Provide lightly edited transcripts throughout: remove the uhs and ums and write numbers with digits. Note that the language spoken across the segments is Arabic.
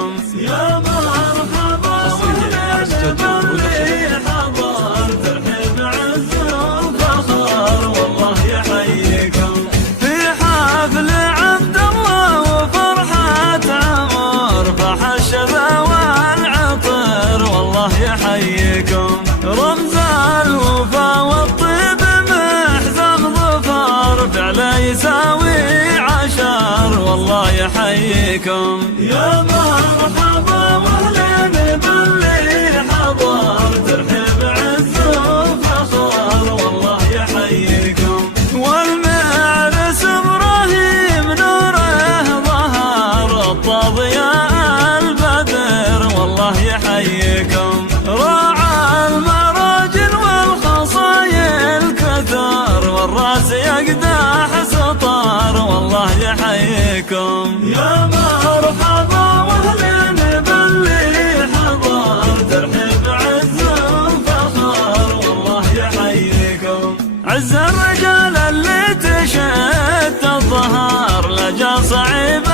يحييكم. يا مرحبا باللي حضر ترحيب عز وفخر والله يحييكم. في حفل عبد الله وفرحة عمر فح الشذا والعطر والله يحييكم. رمز الوفا والطيب محزم ظفر فعله يساوي عشر والله يحييكم. يا مرحبا واهلا باللي حضر ترحيب عز وفخر والله يحييكم. والمعرس ابراهيم نوره ظهر الضياء البدر والله يحييكم. راعى المراجل والخصايل كثر والراس يقدح سطر والله يحييكم. يا مرحبا واهلا باللي حضر ترحيب عز وفخر والله يحييكم. عز الرجال اللي تشد الظهر لجا صعيب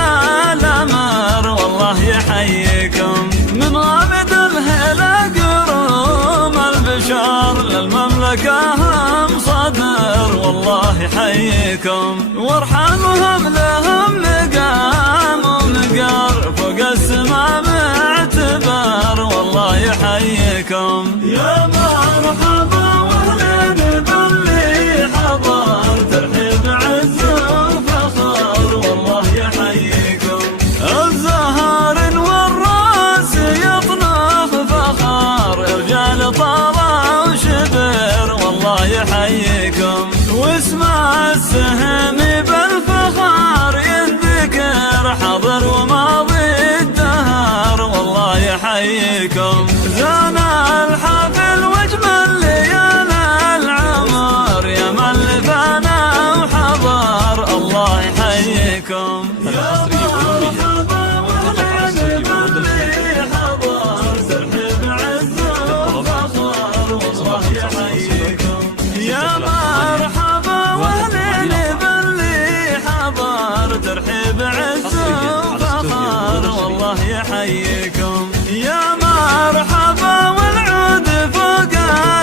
الامر والله يحييكم. من غامد الهلا قروم البشار للمملكه هم صدر والله يحييكم. وارحمهم لهم مقام ومقار فوق السما معتبر والله يحييكم. يا مرحبا واهلا باللي حضر ترحيب عز وفخر والله يحييكم. الزهر والراس يطنخ فخر رجال طارة وشبر والله يحييكم. واسمع السهم بالفخار يذكر حضر وماضي الدهر والله يحييكم. زانا الحفل واجمل ليال العمر يا من فانا وحضر الله يحييكم. يا مرحبا واهلا باللي حضر ترحيب عز وفخر والله يحييكم. يا مرحبا واهلا باللي حضر ترحيب عز وفخر والله يحييكم. يا مرحبا والعود فوق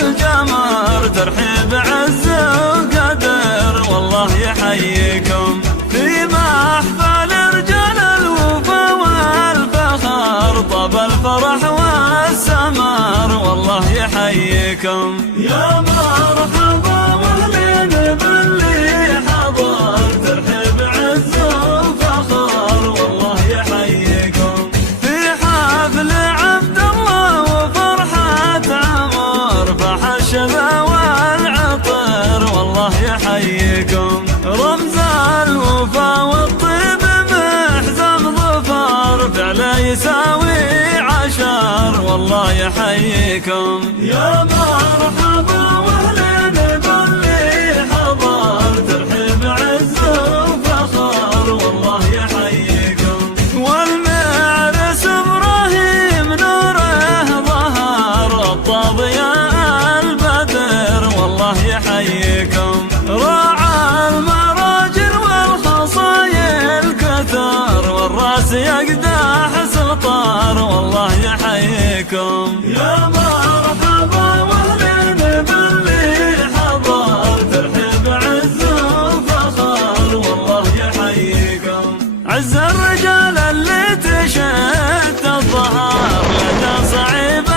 الجمر ترحيب عز وقدر والله يحييكم. في محفل رجال الوفا والفخر طاب الفرح والسمر والله يحييكم. يا مرحبا واهلا باللي حضر ترحيب عز وفخر والله يحييكم. في حفل عبد الله وفرحة عمر فح الشذا والعطر والله يحييكم. رمز الوفا والطيب محزم ظفر فعله يساوي عشر والله يحييكم. يا مرحبا واهلا باللي حضر ترحيب عز وفخر والله يحييكم. والمعرس ابراهيم نوره ظهر الضياء البدر والله يحييكم. راعى المراجل والخصايل كثر والراس يقدح سطر والله يحييكم. يا مرحبا واهلا باللي حضر ترحيب عز وفخر والله يحييكم. عز الرجال اللي تشد الظهر لجا صعيب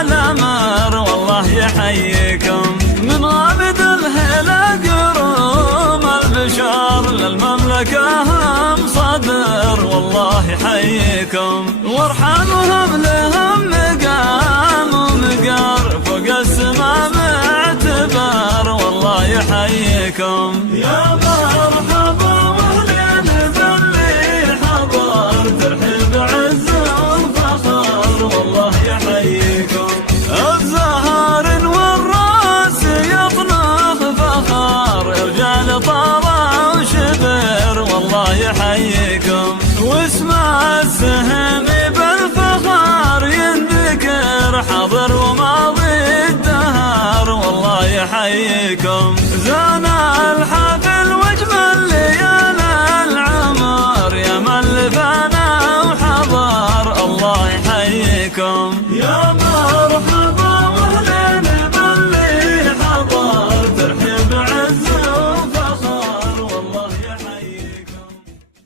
الامر والله يحييكم. من غامد الهلا قروم البشار للمملكه هم صدر والله يحييكم. وارحمهم لهم مقام ومقار فوق السما معتبر والله يحييكم. يا مرحبا واهلا باللي حضر ترحيب عز وفخر والله يحييكم. الزهر والراس يطنخ فخر رجال طارة وشبر والله يحييكم. واسمع السهم بالفخار ينذكر حضر وماضي الدهر والله يحييكم. زانا الحفل